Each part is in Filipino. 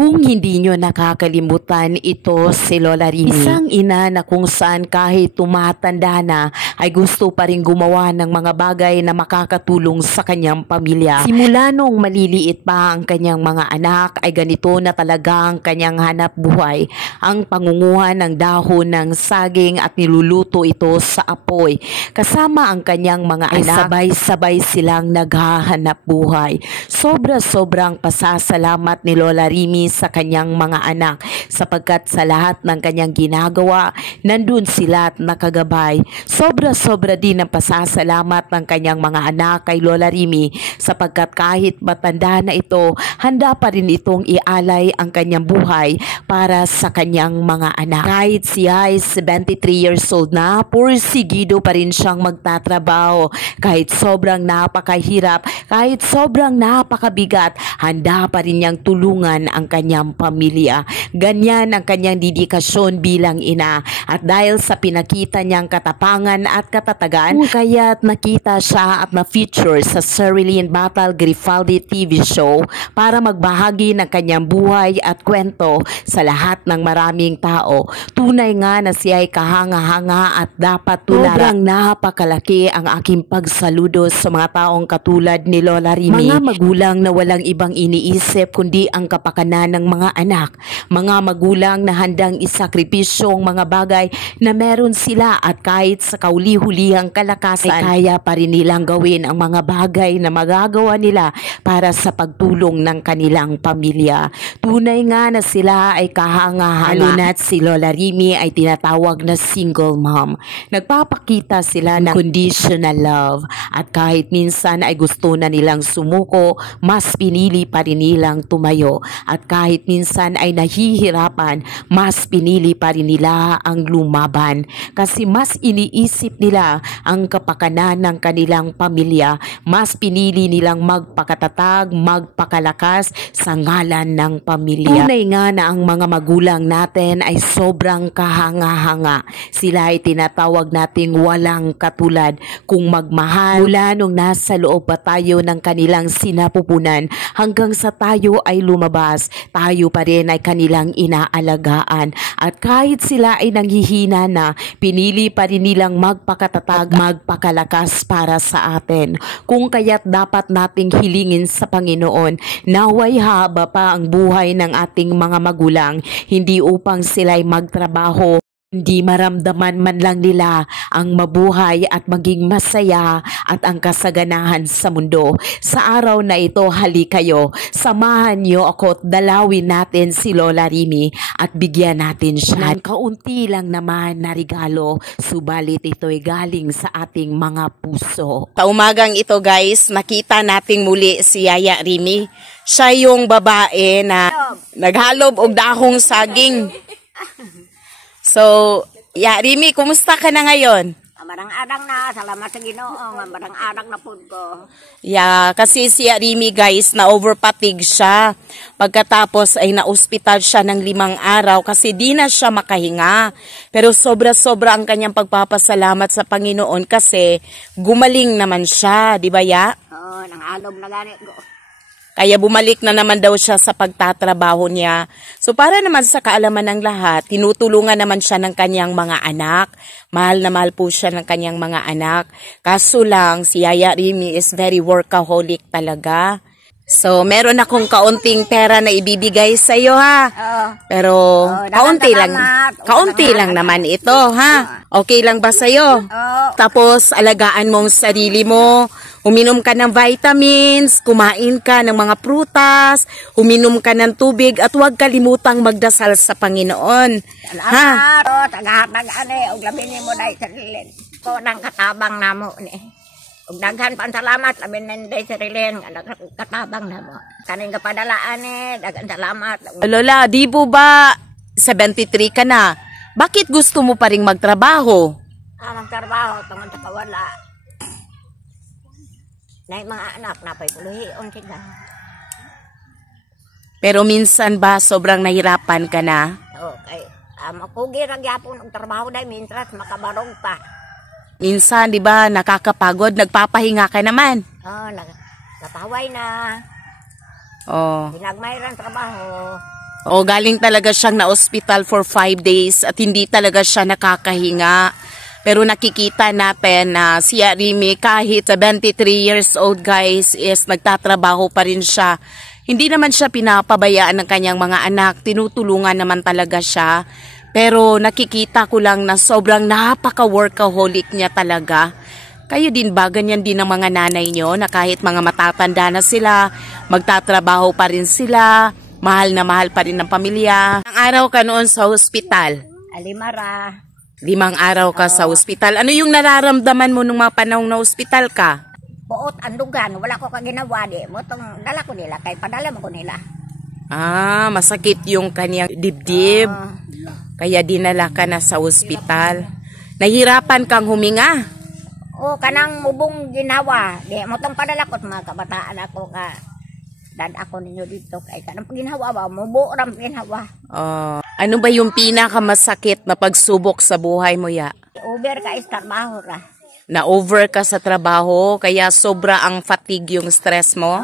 Kung hindi nyo nakakalimutan, ito si Lola Rimi. Isang ina na kung saan kahit tumatanda na ay gusto pa rin gumawa ng mga bagay na makakatulong sa kanyang pamilya. Simula nung maliliit pa ang kanyang mga anak ay ganito na talaga ang kanyang hanap buhay. Ang pangunguha ng dahon ng saging at niluluto ito sa apoy. Kasama ang kanyang mga anak, sabay-sabay silang naghahanap buhay. Sobra-sobrang pasasalamat ni Lola Rimi sa kanyang mga anak sapagkat sa lahat ng kanyang ginagawa, nandun sila at nakagabay. Sobra-sobra din ang pasasalamat ng kanyang mga anak kay Lola Rimi sapagkat kahit matanda na ito, handa pa rin itong ialay ang kanyang buhay para sa kanyang mga anak. Kahit siya ay 73 years old na, pursigido pa rin siyang magtatrabaho. Kahit sobrang napakahirap, kahit sobrang napakabigat, handa pa rin niyang tulungan ang kanyang pamilya. Ganyan ang kanyang dedikasyon bilang ina. At dahil sa pinakita niyang katapangan at katatagan, kaya't nakita siya at na-feature sa Sherilyn Battle Grifaldi TV show para magbahagi ng kanyang buhay at kwento sa lahat ng maraming tao. Tunay nga na siya ay kahanga-hanga at dapat tularan. Sobrang napakalaki ang aking pagsaludo sa mga taong katulad ni Lola Rimi. Mga magulang na walang ibang iniisip kundi ang kapakanan ng mga anak. Mga magulang na handang isakripisyo ang mga bagay na meron sila at kahit sa kauli-hulihang kalakasan ay kaya pa rin nilang gawin ang mga bagay na magagawa nila para sa pagtulong ng kanilang pamilya. Tunay nga na sila ay kahanga-hanga. Lalo na't si Lola Rimi ay tinatawag na single mom. Nagpapakita sila ng conditional love at kahit minsan ay gusto na nilang sumuko, mas pinili pa rin nilang tumayo. At kahit minsan ay nahihirapan, mas pinili pa rin nila ang lumaban. Kasi mas iniisip nila ang kapakanan ng kanilang pamilya. Mas pinili nilang magpakatatag, magpakalakas sa ngalan ng pamilya. Tunay nga na ang mga magulang natin ay sobrang kahanga-hanga. Sila ay tinatawag nating walang katulad. Kung magmahal, mula nung nasa loob pa tayo ng kanilang sinapupunan hanggang sa tayo ay lumabas, tayo pa rin ay kanilang inaalagaan. At kahit sila ay nanghihina na, pinili pa rin nilang magpakatatag, magpakalakas para sa atin. Kung kaya't dapat nating hilingin sa Panginoon, naway haba pa ang buhay ng ating mga magulang, hindi upang sila'y magtrabaho, hindi maramdaman man lang nila ang mabuhay at maging masaya at ang kasaganahan sa mundo. Sa araw na ito, hali kayo, samahan niyo ako at dalawin natin si Lola Rimi at bigyan natin siya ng kaunti lang naman na regalo, subalit ito'y galing sa ating mga puso. Sa umagang ito guys, nakita nating muli si Yaya Rimi. Siya yung babae na naghalob og dahong saging. So, Rimi, kumusta ka na ngayon? Marang-arang na, salamat sa Ginoo, marang-arang na po ko. Kasi si Rimi guys, na-overfatigue siya. Pagkatapos ay na-ospital siya ng 5 araw kasi di na siya makahinga. Pero sobra-sobra ang kanyang pagpapasalamat sa Panginoon kasi gumaling naman siya, di ba ya? Oo, nangalog na ganit ko. Kaya bumalik na naman daw siya sa pagtatrabaho niya. So para naman sa kaalaman ng lahat, tinutulungan naman siya ng kanyang mga anak. Mahal na mahal po siya ng kanyang mga anak. Kaso lang, si Yaya Rimi is very workaholic talaga. So meron akong kaunting pera na ibibigay sa iyo ha. Pero kaunti lang naman ito ha. Okay lang ba sa iyo? Tapos alagaan mong sarili mo. Uminom ka ng vitamins, kumain ka ng mga prutas, uminom ka ng tubig at huwag kalimutang magdasal sa Panginoon. Salamat. Tagahatag ane, og labi nimo dai Sherilyn. Ko nang katabang namo ni. Og daghan pa salamat labi nday Sherilyn nga katabang namo. Kaning kapadalaan ni, daghan salamat. Lola, di po ba 73 ka na? Bakit gusto mo pa ring magtrabaho? Magtrabaho tungod sa kawala. Na mga anak na pa'y puluhion sila. Pero minsan ba sobrang nahirapan ka na? Okay. Makugi ragyapon ang trabaho dahil minsan makabarong pa. Minsan, di ba, nakakapagod, nagpapahinga ka naman. Nataway na. Oh. Pinagmayran trabaho. O galing talaga siyang na ospital for 5 days at hindi talaga siya nakakahinga. Pero nakikita natin na si Remy kahit 73 years old guys is nagtatrabaho pa rin siya. Hindi naman siya pinapabayaan ng kanyang mga anak, tinutulungan naman talaga siya. Pero nakikita ko lang na sobrang napaka-workaholic niya talaga. Kayo din ba? Ganyan din ang mga nanay nyo na kahit mga matatanda na sila, magtatrabaho pa rin sila, mahal na mahal pa rin ng pamilya. Ang araw ka noon sa ospital? Alimara. 5 araw ka sa ospital. Ano yung nararamdaman mo nung mga panahon na ospital ka? Buot andugan, wala ko kaginawa di. Motong dala ko nila, kay padala mo ko nila. Masakit yung kanyang dibdib. Kaya dinala ka na sa ospital. Nahirapan kang huminga? Kanang mubong ginawa. Di, motong padala ko mga kabataan ako ka. Dad ako ninyo dito. Kay kanang ginawa ba? Mubo ram ginawa. Ano ba yung pinakamasakit na pagsubok sa buhay mo, ya? Uber ka is trabaho ra. Na-over ka sa trabaho, kaya sobra ang fatigue yung stress mo?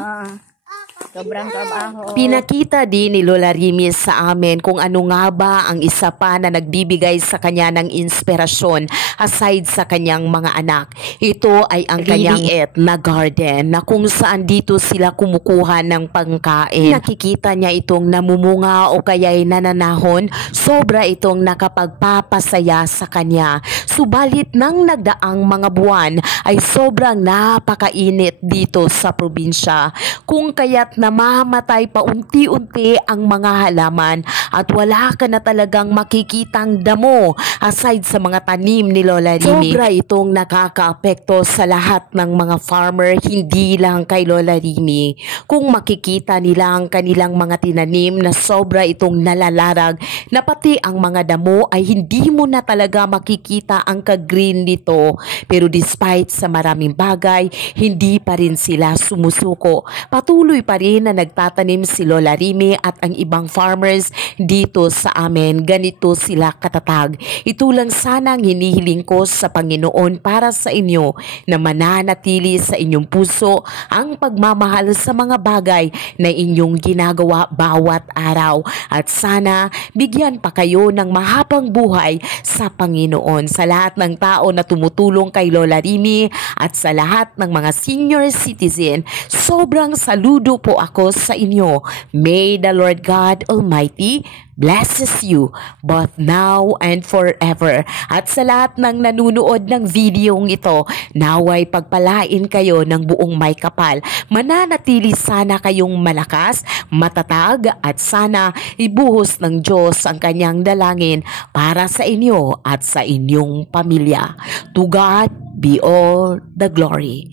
Sobrang trabaho. Pinakita din ni Lola Remy sa amin kung ano nga ba ang isa pa na nagbibigay sa kanya ng inspirasyon aside sa kanyang mga anak. Ito ay ang kanyang liit na garden na kung saan dito sila kumukuha ng pangkain. Nakikita niya itong namumunga o kaya'y nananahon. Sobra itong nakapagpapasaya sa kanya. Subalit nang nagdaang mga buwan ay sobrang napakainit dito sa probinsya. Kung kaya't namamatay pa unti-unti ang mga halaman at wala ka na talagang makikitang damo aside sa mga tanim ni Lola Remy. Sobra itong nakakaapekto sa lahat ng mga farmer, hindi lang kay Lola Remy. Kung makikita nila ang kanilang mga tinanim na sobra itong nalalarag na pati ang mga damo ay hindi mo na talaga makikita ang ka-green nito. Pero despite sa maraming bagay, hindi pa rin sila sumusuko. Patuloy pa rin na nagtatanim si Lola Remy at ang ibang farmers dito sa amin. Ganito sila katatag. Ito lang sana ang hinihiling ko sa Panginoon para sa inyo na mananatili sa inyong puso ang pagmamahal sa mga bagay na inyong ginagawa bawat araw. At sana bigyan pa kayo ng mahabang buhay sa Panginoon. Sa lahat ng tao na tumutulong kay Lola Remy at sa lahat ng mga senior citizen, sobrang saludo po ako sa inyo. May the Lord God Almighty blesses you both now and forever. At sa lahat ng nanunood ng videong ito, naway pagpalain kayo ng buong may kapal. Mananatili sana kayong malakas, matatag at sana ibuhos ng Diyos ang kanyang dalangin para sa inyo at sa inyong pamilya. To God be all the glory.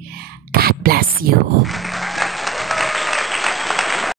God bless you.